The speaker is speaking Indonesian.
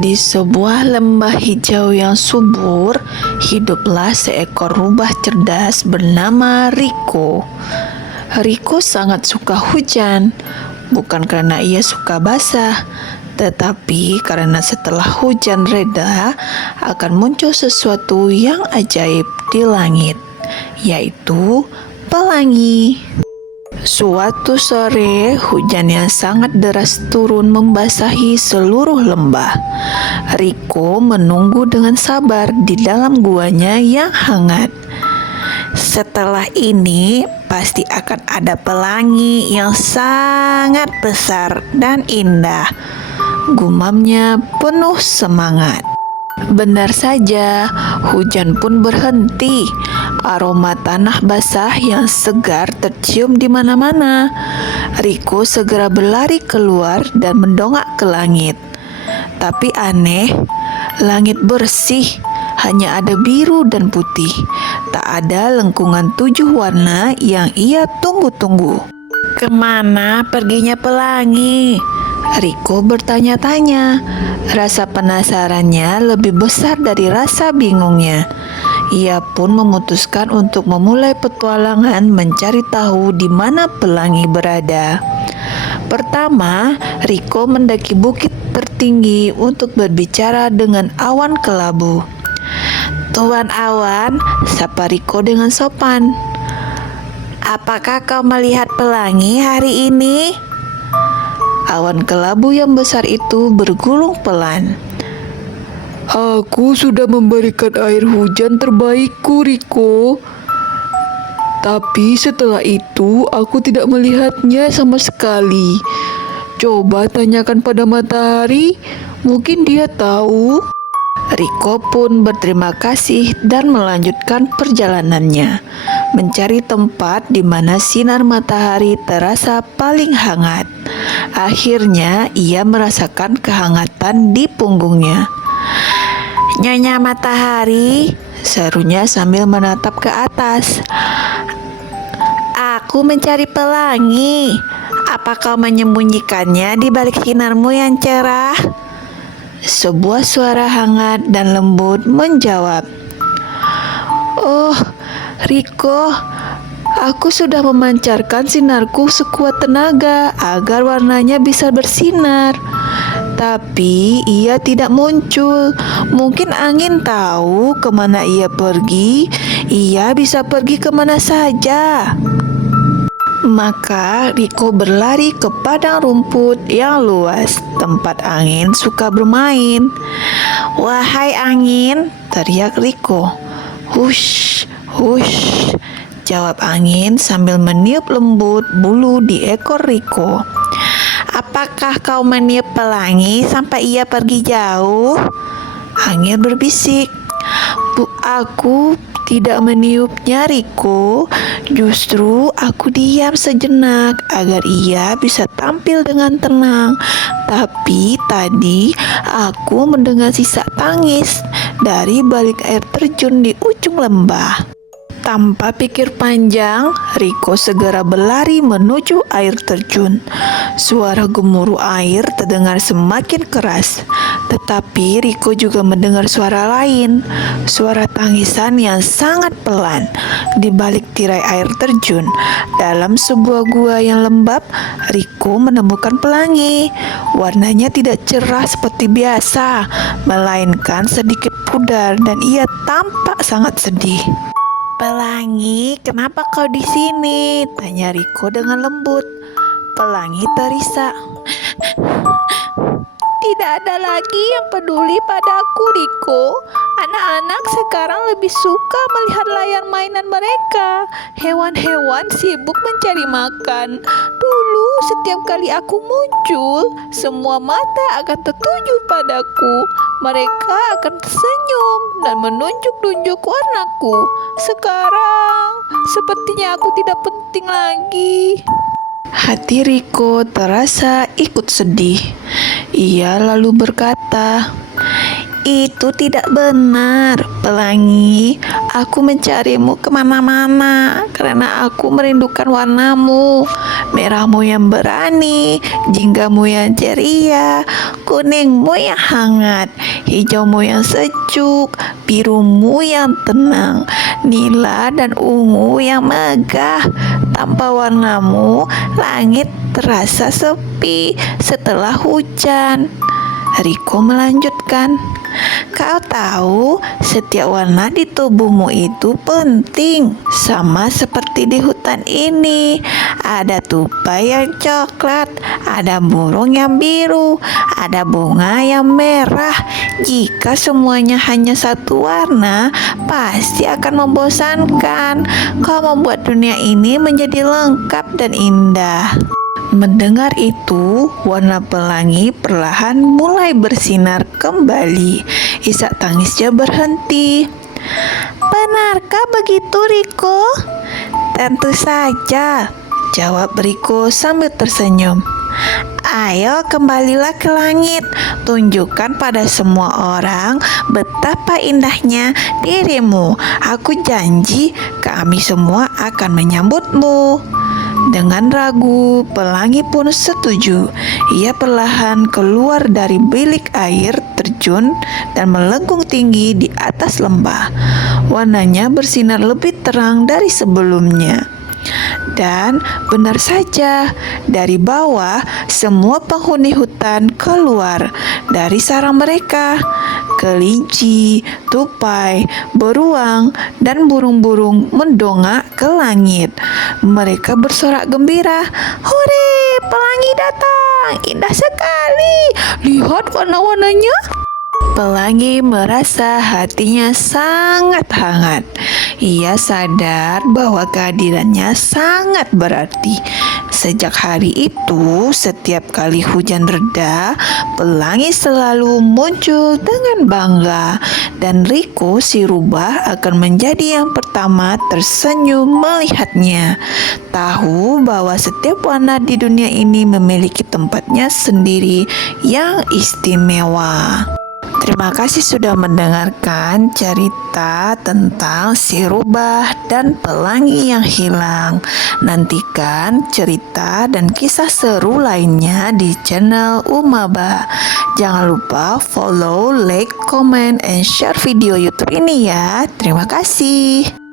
Di sebuah lembah hijau yang subur, hiduplah seekor rubah cerdas bernama Riko. Riko sangat suka hujan, bukan karena ia suka basah, tetapi karena setelah hujan reda akan muncul sesuatu yang ajaib di langit, yaitu pelangi. Suatu sore, hujan yang sangat deras turun membasahi seluruh lembah. Riko menunggu dengan sabar di dalam guanya yang hangat. Setelah ini, pasti akan ada pelangi yang sangat besar dan indah. Gumamnya penuh semangat. Benar saja, hujan pun berhenti. Aroma tanah basah yang segar tercium di mana-mana. Riko segera berlari keluar dan mendongak ke langit. Tapi aneh, langit bersih, hanya ada biru dan putih. Tak ada lengkungan 7 warna yang ia tunggu-tunggu. Kemana perginya pelangi? Riko bertanya-tanya. Rasa penasarannya lebih besar dari rasa bingungnya. Ia pun memutuskan untuk memulai petualangan mencari tahu di mana pelangi berada. Pertama, Riko mendaki bukit tertinggi untuk berbicara dengan awan kelabu. "Tuan Awan," sapa Riko dengan sopan. "Apakah kau melihat pelangi hari ini?" Awan kelabu yang besar itu bergulung pelan. "Aku sudah memberikan air hujan terbaikku, Riko. Tapi setelah itu aku tidak melihatnya sama sekali. Coba tanyakan pada matahari, mungkin dia tahu." Riko pun berterima kasih dan melanjutkan perjalanannya, mencari tempat di mana sinar matahari terasa paling hangat. Akhirnya ia merasakan kehangatan di punggungnya. "Nyonya Matahari," serunya sambil menatap ke atas. "Aku mencari pelangi. Apa kau menyembunyikannya di balik sinarmu yang cerah?" Sebuah suara hangat dan lembut menjawab. "Oh, Riko, aku sudah memancarkan sinarku sekuat tenaga agar warnanya bisa bersinar. Tapi ia tidak muncul. Mungkin angin tahu kemana ia pergi. Ia bisa pergi kemana saja." Maka Riko berlari ke padang rumput yang luas, tempat angin suka bermain. "Wahai angin," teriak Riko. "Hush, hush," jawab angin sambil meniup lembut bulu di ekor Riko. "Apakah kau meniup pelangi sampai ia pergi jauh?" Angin berbisik. Aku tidak meniupnya, Riko. Justru aku diam sejenak agar ia bisa tampil dengan tenang. Tapi tadi aku mendengar sisa tangis dari balik air terjun di ujung lembah." Tanpa pikir panjang, Riko segera berlari menuju air terjun. Suara gemuruh air terdengar semakin keras. Tetapi Riko juga mendengar suara lain, suara tangisan yang sangat pelan. Di balik tirai air terjun, dalam sebuah gua yang lembab, Riko menemukan pelangi. Warnanya tidak cerah seperti biasa, melainkan sedikit pudar dan ia tampak sangat sedih. "Pelangi, kenapa kau di sini?" tanya Riko dengan lembut. Pelangi terisak. "Tidak ada lagi yang peduli padaku, Riko. Anak-anak sekarang lebih suka melihat layar mainan mereka. Hewan-hewan sibuk mencari makan. Dulu setiap kali aku muncul, semua mata akan tertuju padaku. Mereka akan tersenyum dan menunjuk-nunjuk warnaku. Sekarang, sepertinya aku tidak penting lagi." Hati Riko terasa ikut sedih. Ia lalu berkata, Itu tidak benar, Pelangi. Aku mencarimu kemana-mana karena aku merindukan warnamu. Merahmu yang berani, jinggamu yang ceria, kuningmu yang hangat, hijaumu yang sejuk, birumu yang tenang, nila dan ungu yang megah. Tanpa warnamu, langit terasa sepi setelah hujan. Riko melanjutkan, kau tahu setiap warna di tubuhmu itu penting. Sama seperti di hutan ini. Ada tupai yang coklat, ada burung yang biru, ada bunga yang merah. Jika semuanya hanya satu warna, pasti akan membosankan. Kau membuat dunia ini menjadi lengkap dan indah. Mendengar itu, warna pelangi perlahan mulai bersinar kembali. Isak tangisnya berhenti. Benarkah begitu, Riko? Tentu saja, jawab Riko sambil tersenyum. Ayo kembalilah ke langit, tunjukkan pada semua orang betapa indahnya dirimu. Aku janji kami semua akan menyambutmu. Dengan ragu, Pelangi pun setuju. Ia perlahan keluar dari bilik air terjun dan melengkung tinggi di atas lembah. Warnanya bersinar lebih terang dari sebelumnya. Dan benar saja, dari bawah semua penghuni hutan keluar dari sarang mereka. Kelinci, tupai, beruang, dan burung-burung mendongak ke langit. Mereka bersorak gembira. Hore, pelangi datang! Indah sekali! Lihat warna-warnanya! Pelangi merasa hatinya sangat hangat. Ia sadar bahwa kehadirannya sangat berarti. Sejak hari itu, setiap kali hujan reda, Pelangi selalu muncul dengan bangga. Dan Riko si rubah akan menjadi yang pertama tersenyum melihatnya. Tahu bahwa setiap warna di dunia ini memiliki tempatnya sendiri yang istimewa. Terima kasih sudah mendengarkan cerita tentang si rubah dan pelangi yang hilang. Nantikan cerita dan kisah seru lainnya di channel Umaba. Jangan lupa follow, like, comment, and share video YouTube ini ya. Terima kasih.